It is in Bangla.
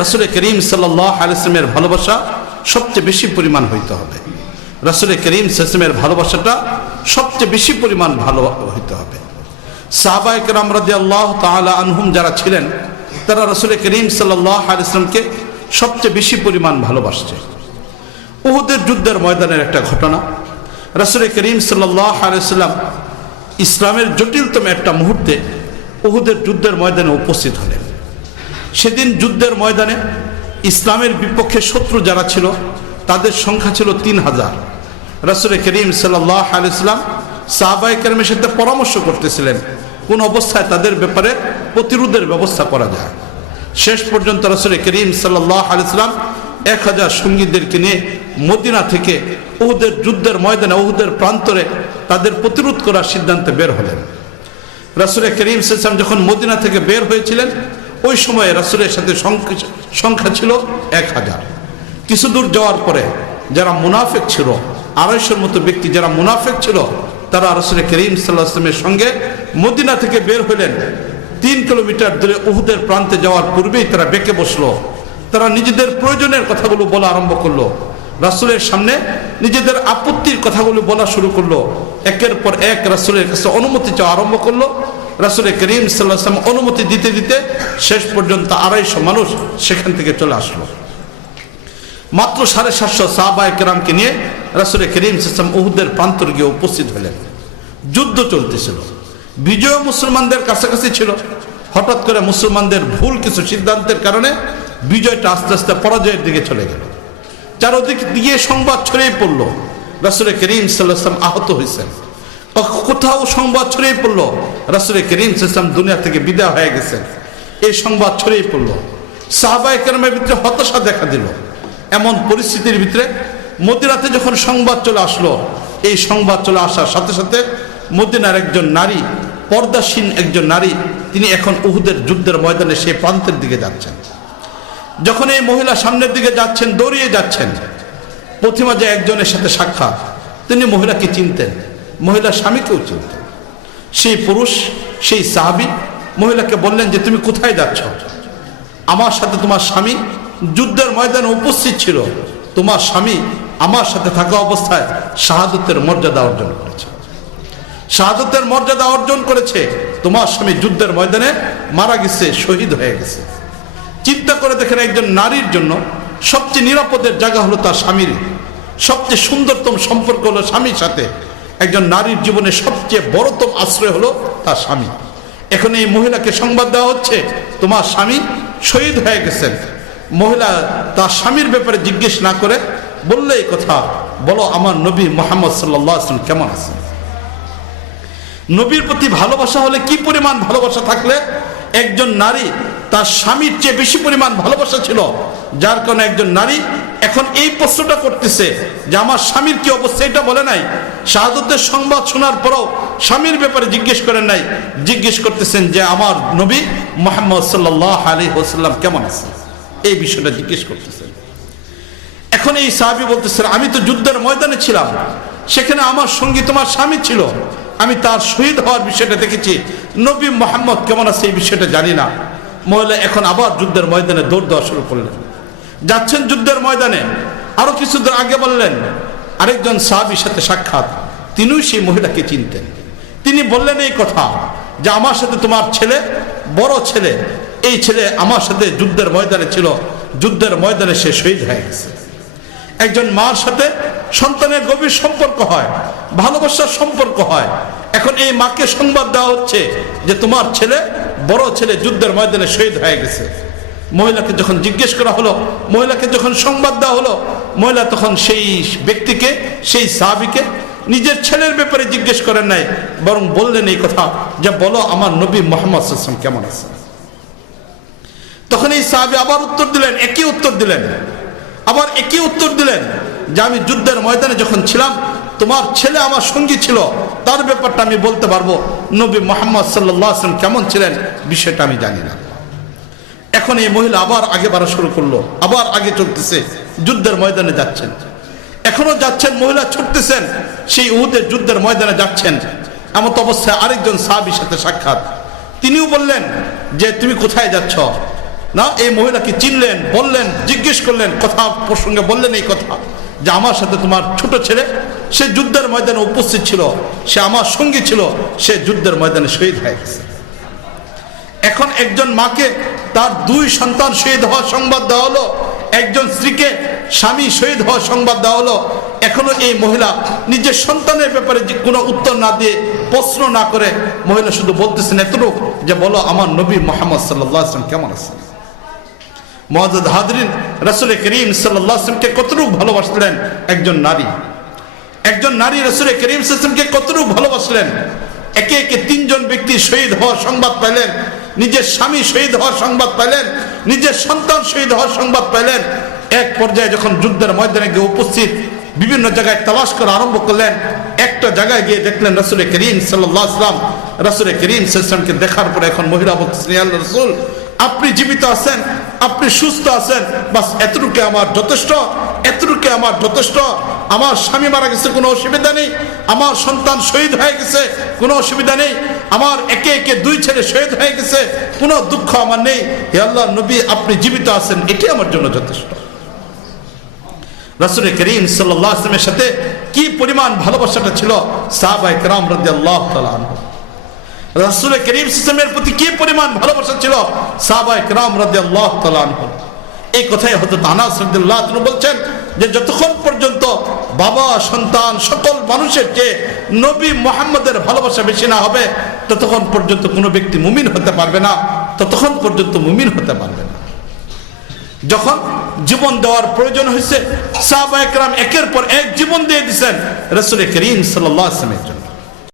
রাসূল করিম সাল্লাল্লাহু আলাইহি ওয়াসাল্লামের ভালোবাসা সবচেয়ে বেশি পরিমাণ হইতে হবে। রাসূল করিম সাল্লাল্লাহু আলাইহি ওয়াসাল্লামের ভালোবাসাটা সবচেয়ে বেশি পরিমাণ ভালো হইতে হবে। সাহাবায়ে কেরাম রাদিয়াল্লাহু তাআলা আনহুম যারা ছিলেন তারা রাসূল করিম সাল্লাল্লাহু আলাইহি ওয়াসাল্লামকে সবচেয়ে বেশি পরিমাণ ভালোবাসছে। উহুদের যুদ্ধের ময়দানের একটা ঘটনা, রাসূল করিম সাল্লাল্লাহু আলাইহি ওয়াসাল্লাম ইসলামের জটিলতম একটা মুহূর্তে উহুদের যুদ্ধের ময়দানে উপস্থিত হলেন। সেদিন যুদ্ধের ময়দানে ইসলামের বিপক্ষে শত্রু যারা ছিল তাদের সংখ্যা ছিল 3000। রাসূল করিম সাল্লাল্লাহু আলাইহি ওয়াসাল্লাম সাহাবায়ে কেরামের সাথে পরামর্শ করতেছিলেন কোন অবস্থায় তাদের ব্যাপারে প্রতিরোধের ব্যবস্থা করা যায়। শেষ পর্যন্ত রাসূল করিম সাল্লাল্লাহু আলাইহি ওয়াসাল্লাম 1000 সঙ্গীদেরকে নিয়ে মদিনা থেকে উহুদের যুদ্ধের ময়দানে উহুদের প্রান্তরে তাদের প্রতিরোধ করার সিদ্ধান্তে বের হলেন। রাসূল করিম সাল্লাল্লাহু আলাইহি ওয়াসাল্লাম যখন মদিনা থেকে বের হয়েছিলেন ওই সময় রাসূলের সাথে সংখ্যা ছিল 1000। কিছু দূর যাওয়ার পরে যারা মুনাফিক ছিল 250 মতো ব্যক্তি যারা মুনাফিক ছিল তারা রাসূল করিম সাল্লাল্লাহু আলাইহি ওয়াসাল্লামের সঙ্গে মদিনা থেকে বের হলেন। 3 কিলোমিটার দূরে উহুদের প্রান্তে যাওয়ার পূর্বেই তারা বেঁকে বসলো। তারা নিজেদের প্রয়োজনের কথাগুলো বলা আরম্ভ করলো, রাসূলের সামনে নিজেদের আপত্তির কথাগুলো বলা শুরু করলো। একের পর এক রাসূলের কাছে অনুমতি চাওয়া আরম্ভ করলো। রাসূল করিম সাল্লাল্লাহু আলাইহি ওয়াসাল্লাম অনুমতি দিতে দিতে শেষ পর্যন্ত 250 মানুষ সেখান থেকে চলে আসলো। মাত্র 750 সাহাবায়ে কেরামকে নিয়ে রাসূল করিম সাল্লাল্লাহু আলাইহি ওয়াসাল্লাম উহুদের প্রান্তরে গিয়ে উপস্থিত হলেন। যুদ্ধ চলতেছিল, বিজয় মুসলমানদের কাছাকাছি ছিল। হঠাৎ করে মুসলমানদের ভুল কিছু সিদ্ধান্তের কারণে বিজয়টা আস্তে আস্তে পরাজয়ের দিকে চলে গেল। চারদিক দিয়ে সংবাদ ছড়িয়ে পড়ল রাসূল করিম সাল্লাল্লাহু আলাইহি ওয়াসাল্লাম আহত হয়েছেন। কোথাও সংবাদ ছড়িয়ে পড়ল রাসূল করিম সাল্লাল্লাহু আলাইহি ওয়াসাল্লাম দুনিয়া থেকে বিদায় হয়ে গেছেন। এই সংবাদ ছড়িয়ে পড়ল, সাহাবায়ে কেরামের ভিতরে হতাশা দেখা দিল। এমন পরিস্থিতির ভিতরে মদিনাতে যখন সংবাদ চলে আসলো, এই সংবাদ চলে আসার সাথে সাথে মদিনার একজন নারী, পর্দাসীন একজন নারী, তিনি এখন উহুদের যুদ্ধের ময়দানে সেই প্রান্তের দিকে যাচ্ছেন। যখন এই মহিলা সামনের দিকে যাচ্ছেন, দৌড়িয়ে যাচ্ছেন, প্রথমে যে একজনের সাথে সাক্ষাৎ, তিনি মহিলাকে চিনতেন, মহিলার স্বামীকেও চিনতেন। সেই পুরুষ, সেই সাহাবী মহিলাকে বললেন যে তুমি কোথায় যাচ্ছ? আমার সাথে তোমার স্বামী যুদ্ধের ময়দানে উপস্থিত ছিল, তোমার স্বামী আমার সাথে থাকা অবস্থায় শাহাদাতের মর্যাদা অর্জন করেছে, শাহাদাতের মর্যাদা অর্জন করেছে। তোমার স্বামী যুদ্ধের ময়দানে মারা গেছে, শহীদ হয়ে গেছে। চিন্তা করে দেখেন, একজন নারীর জন্য সবচেয়ে নিরাপদের জায়গা হলো তার স্বামীর, সবচেয়ে সুন্দরতম সম্পর্ক হলো স্বামীর সাথে। একজন নারীর জীবনে সবচেয়ে বড়তম আশ্রয় হলো তার স্বামী। এখন এই মহিলাকে সংবাদ দেওয়া হচ্ছে তোমার স্বামী শহীদ হয়ে গেছেন। মহিলা তার স্বামীর ব্যাপারে জিজ্ঞেস না করে বললে এই কথা, বলো আমার নবী মুহাম্মদ সাল্লাল্লাহু আলাইহি ওয়াসাল্লাম কেমন আছেন? নবীর প্রতি ভালোবাসা হলে কি পরিমাণ ভালোবাসা থাকলে একজন নারী তার স্বামীর চেয়ে বেশি পরিমাণ ভালোবাসা ছিল, যার কারণে একজন নারী এখন এই প্রশ্নটা করতেছে যে আমার স্বামীর কি অবস্থা, এটা বলে নাই। শাহাদাতের সংবাদ শোনার পরেও স্বামীর ব্যাপারে জিজ্ঞেস করেন নাই, জিজ্ঞেস করতেছেন যে আমার নবী মুহাম্মদ সাল্লাল্লাহু আলাইহি ওয়াসাল্লাম কেমন আছেন, এই বিষয়টা জিজ্ঞেস করতেছেন। এখন এই সাহাবী বলতেছেন আমি তো যুদ্ধের ময়দানে ছিলাম, সেখানে আমার সঙ্গী তোমার স্বামী ছিল, আমি তার শহীদ হওয়ার বিষয়টা দেখেছি, নবী মুহাম্মদ কেমন আছে এই বিষয়টা জানি না। মহিলা এখন আবার যুদ্ধের ময়দানে দৌড় দেওয়া শুরু করলেন, যাচ্ছেন যুদ্ধের ময়দানে। আরো কিছু দূর আগে বললেন আরেকজন সাহাবীর সাথে সাক্ষাৎ, তিনিও সেই মহিলাকে চিনতেন। তিনি বললেন এই কথা যে আমার সাথে তোমার ছেলে, বড় ছেলে, এই ছেলে আমার সাথে যুদ্ধের ময়দানে ছিল, যুদ্ধের ময়দানে সে শহীদ হয়ে গেছে। একজন মার সাথে সন্তানের গভীর সম্পর্ক হয়, ভালোবাসার সম্পর্ক হয়। এখন এই মাকে সংবাদ দেওয়া হচ্ছে যে তোমার ছেলে, বড় ছেলে যুদ্ধের ময়দানে শহীদ হয়ে গেছে। মহিলাকে যখন জিজ্ঞেস করা হলো, মহিলাকে যখন সংবাদ দেওয়া হলো, মহিলা তখন সেই ব্যক্তিকে, সেই সাহাবীকে নিজের ছেলের ব্যাপারে জিজ্ঞেস করেন নাই, বরং বললেন এই কথা যে বলো আমার নবী মুহাম্মদ সাল্লাল্লাহু আলাইহি ওয়াসাল্লাম কেমন আছেন। তখন এই সাহাবী আবার উত্তর দিলেন, একই উত্তর দিলেন, আবার একই উত্তর দিলেন যে আমি যুদ্ধের ময়দানে যখন ছিলাম তোমার ছেলে আমার সঙ্গী ছিল, তার ব্যাপারটা আমি বলতে পারবো, নবী মুহাম্মদ সাল্লাল্লাহু আলাইহি ওয়াসাল্লাম কেমন ছিলেন বিষয়টা আমি জানি না। এখন এই মহিলা আবার আগে বাড়া শুরু করলো, আবার আগে চলতেছে, যুদ্ধের ময়দানে যাচ্ছেন, এখনো যাচ্ছেন, মহিলা ছুটতেছেন, সেই উহুদের যুদ্ধের ময়দানে যাচ্ছেন। এমত অবস্থায় আরেকজন সাহাবীর সাথে সাক্ষাৎ, তিনিও বললেন যে তুমি কোথায় যাচ্ছ? না, এই মহিলাকে চিনলেন, বললেন, জিজ্ঞেস করলেন, কথা প্রসঙ্গে বললেন এই কথা যে আমার সাথে তোমার ছোট ছেলে, সে যুদ্ধের ময়দানে উপস্থিত ছিল, সে আমার সঙ্গী ছিল, সে যুদ্ধের ময়দানে শহীদ হয়ে গেছে। এখন একজন মাকে তার 2 সন্তান শহীদ হওয়ার সংবাদ দেওয়া হলো, একজন স্ত্রীকে স্বামী শহীদ হওয়ার সংবাদ দেওয়া হলো। এখনো এই মহিলা নিজের সন্তানের ব্যাপারে যে কোনো উত্তর না দিয়ে, প্রশ্ন না করে, মহিলা শুধু বলতেছেন এতটুকু যে বলো আমার নবী মুহাম্মদ সাল্লাল্লাহু আলাইহি ওয়াসাল্লাম কেমন আছেন। মুআজ্জাজ হাজরিন, রাসূল করিম সাল্লাল্লাহু আলাইহি ওয়াসাল্লামকে কতটুকু ভালোবাসলেন একজন নারী। একজন নারী রাসূল করিম সাল্লাল্লাহু আলাইহি ওয়াসাল্লামকে কতটুকু ভালোবাসলেন। একে একে 3 জন ব্যক্তি শহীদ হওয়ার সংবাদ পাইলেন, নিজের স্বামী শহীদ হওয়ার সংবাদ পাইলেন, নিজের সন্তান শহীদ হওয়ার সংবাদ পাইলেন। এক পর্যায়ে যখন যুদ্ধের ময়দানে গিয়ে উপস্থিত, বিভিন্ন জায়গায় তালাশ করা আরম্ভ করলেন। একটা জায়গায় গিয়ে দেখলেন রাসূল করিম সাল্লাল্লাহু আলাইহি ওয়াসাল্লাম। রাসূল করিম সাল্লাল্লাহু আলাইহি ওয়াসাল্লামকে দেখার পরে এখন মহিলা বলতেছেন, ইয়া আল্লাহর রাসূল, আপনি জীবিত আছেন, আপনি সুস্থ আছেন, বাস এতটুকু আমার যথেষ্ট, এতটুকু আমার যথেষ্ট। আমার স্বামী মারা গেছে, কোনো অসুবিধা নেই। আমার সন্তান শহীদ হয়ে গেছে, কোনো অসুবিধা নেই। আমার একে একে 2 ছেলে শহীদ হয়ে গেছে, কোনো দুঃখ আমার নেই। হে আল্লাহর নবী, আপনি জীবিত আছেন, এটাই আমার জন্য যথেষ্ট। রাসূল করিম সাল্লাল্লাহু আলাইহি ওয়াসাল্লামের সাথে কি পরিমাণ ভালোবাসাটা ছিল সাহাবায়ে কেরাম রাদিয়াল্লাহু তাআলা আনহু। রাসূল করিম সাল্লাল্লাহু আলাইহি ওয়াসাল্লামের প্রতি কি পরিমাণ ভালোবাসা ছিল সাহাবায়ে কেরাম রাদিয়াল্লাহু তাআলা আনহু। এই কথাই হযরত আনাস রাদিয়াল্লাহু তাআলা বলছেন যে যতক্ষণ পর্যন্ত বাবা, সন্তান, সকল মানুষের চেয়ে নবী মুহাম্মদের ভালোবাসা বেশি না হবে, ততক্ষণ পর্যন্ত কোনো ব্যক্তি মুমিন হতে পারবে না, ততক্ষণ পর্যন্ত মুমিন হতে পারবে না। যখন জীবন দেওয়ার প্রয়োজন হয়েছে, সাহাবায়ে কেরাম একের পর এক জীবন দিয়ে দিয়েছেন রাসূল করিম সাল্লাল্লাহু আলাইহি ওয়াসাল্লামের জন্য।